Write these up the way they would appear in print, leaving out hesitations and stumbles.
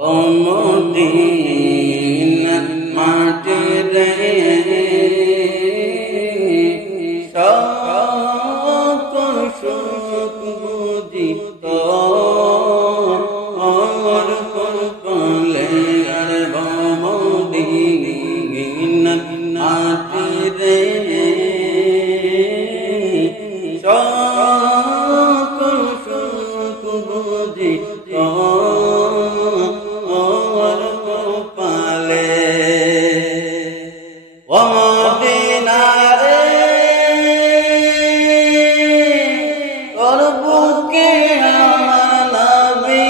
ও Medina মাটি রে সকল সুখ বুঝি তোর কলে আর মদিনা মাটি রে সকল সুখ বুঝি তোর কপালে ও মদিনা রে তোর বুকে আমার নবী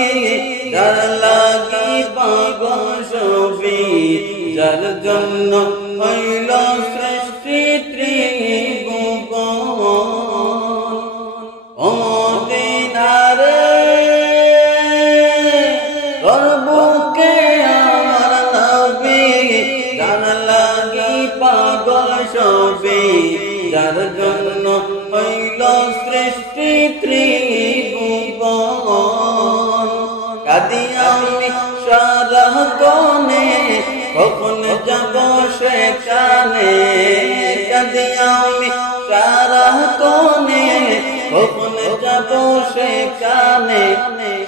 যার লাগি পাগল ছবি যার জন্য হইল সৃষ্টি ত্রিভুবন ও মদিনা রে তোর বুকে আমার নবী যার লাগি পাগল ছবি যার জন্য হইল সৃষ্টি ত্রিভুবন কাঁদি আমি সারা কোণে কখন যাব সেখানে কাঁদি আমি সারা কোণে কখন যাব সেখানে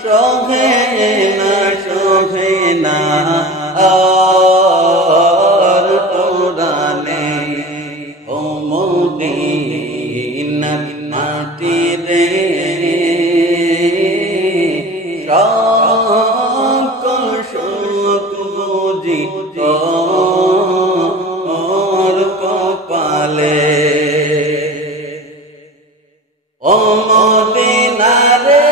শোভে না আর কোরআনে ও মদিনা মাটি রে সকল সুখ বুঝি তোর কপালে ও মদিনা রে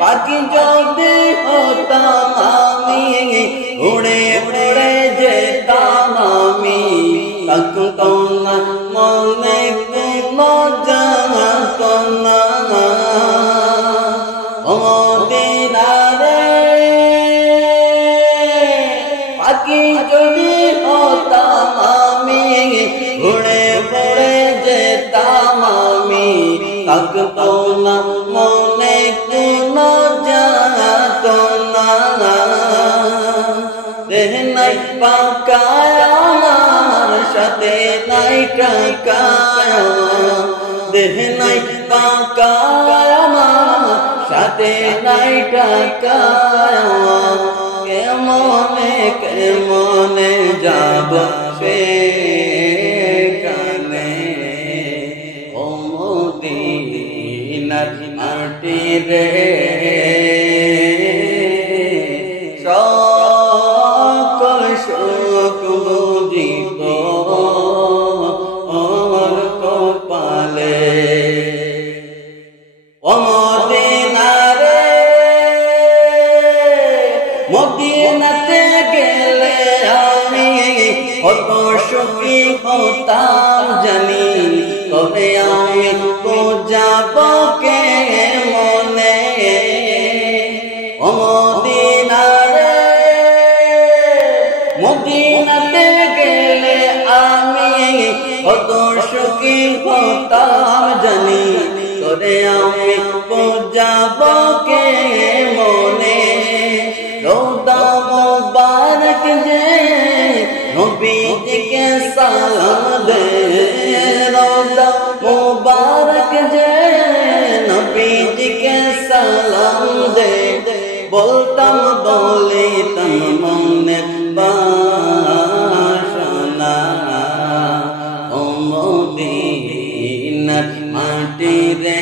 পাখি যদি হতাম আমি উড়ে উড়ে যেতাম আমি থাকতো না মনে কোনো জানত না ও মদিনা রে পাখি যদি হতাম আমি উড়ে উড়ে যেতাম আমি থাকতো না মনে কোনো জানত না দেহ নাই পাকায় আমার সাথে নাই টাকায় দেহ নাই পাকায় আমার সাথে নাই টাকায় কেমনে যাব সেখানে ও মদিনা মাটি রে সকল সুখ বুঝি তোর কপালে ও মদিনা রে মদিনাতে গেলে আমি কত সুখী হতাম জানি তবে আমি তো যাব কে মনে ও মদিনা রে মদিনাতে গেলে আমি কত সুখী হতাম জানি তবে আমি তো যাব কে মনে রোদা মুবারক যে নবীজিকে সালাম দে রোদা মুবারক যে নবীজিকে সালাম দে বলতাম বলিতাম মনে বাসনা ও মদিনা মাটি রে